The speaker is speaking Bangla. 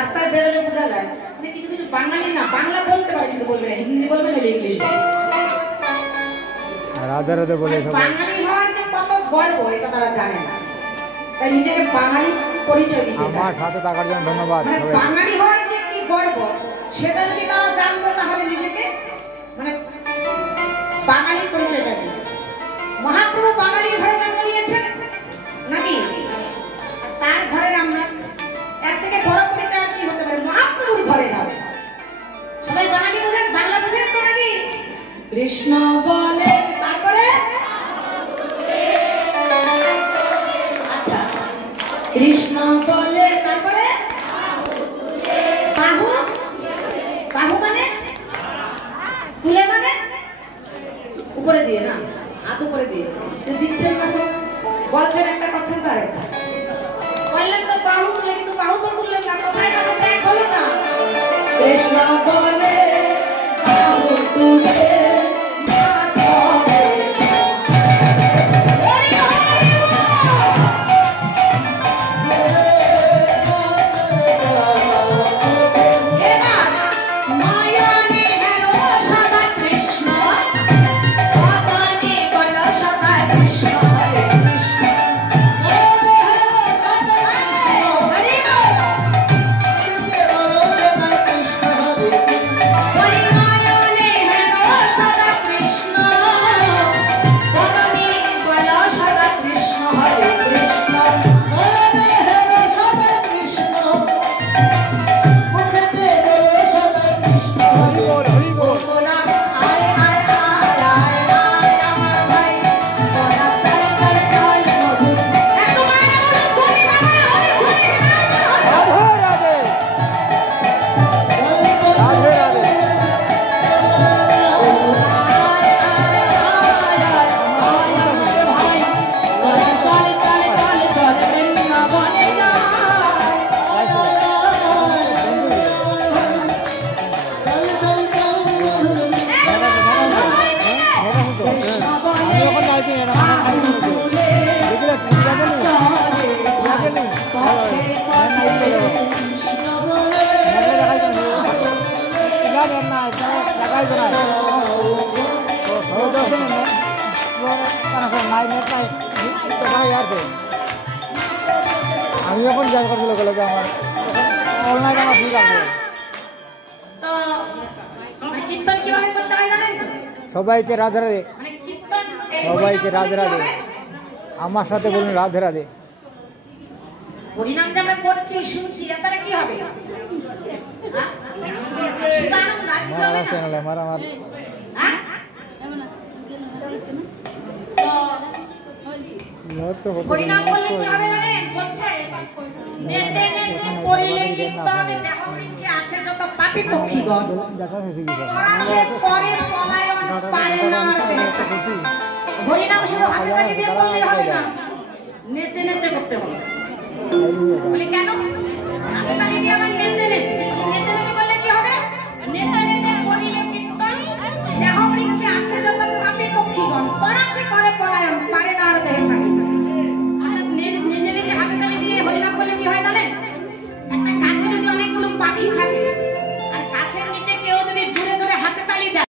রাস্তায় বেরোলে বোঝা যায় যে কিছু কিছু বাঙালি না বাংলা বলতে পারে কিন্তু বলবে না, হিন্দি বলবে না, ইংলিশ রাধে রাধে বলে। বাঙালি হওয়ার যে কত গর্ব এটা তারা জানে না, তাই নিজেকে বাঙালি পরিচয় দিতে চায়। আমার সাথে থাকার জন্য ধন্যবাদ। বাঙালি হওয়ার যে কি গর্ব সেটা যদি তারা জানতো তাহলে নিজেকে মানে বাঙালি পরিচয়টা দিত। মহাপ্রভু বাঙালির ঘরে জন্ম নিয়েছেন নাকি? তার ঘরের আমরা এর থেকে বড় পরিচয় কি হতে পারে? মহাপ্রভুর ঘরে হবে। সবাই বাঙালি বোঝেন, বাংলা বোঝেন তো নাকি? কৃষ্ণ বলে তারপরে আচ্ছা কৃষ্ণ বলে তারপরে বাহু, বাহু মানে তুলে মানে উপরে দিয়ে না, হাত উপরে দিয়ে দিচ্ছেন না তো, বলছেন একটা করছেন তো আরেকটা বললেন তো বাহু তুলে, কিন্তু বাহু তো তুললেন না, কোথায় না কোথায় হলো না। কৃষ্ণ বলে বাহু তুলে আমি যখন জিজ্ঞাসা করছিল বলে যে আমার অনলাইন আমার ঠিক আছে। তো কীর্তন কিভাবে করতে হয় জানেন? সবাইকে রাধে রাধে, সবাইকে রাধে রাধে, আমার সাথে বলুন রাধে রাধে। হরিনাম যে আমরা করছি শুনছি এর দ্বারা কি হবে? হরিনাম বললে কি হবে জানেন? বলছে নেচে নেচে করিলে কীর্তন দেহ বৃক্ষে আছে যত পাপী পক্ষীগণ পরে পলায়ন পায় না। হরিনাম শুধু হাতে তালি দিয়ে বললে হবে না, নেচে নেচে করতে হবে। বলি কেন? হাতে তালি দিয়ে আবার নেচে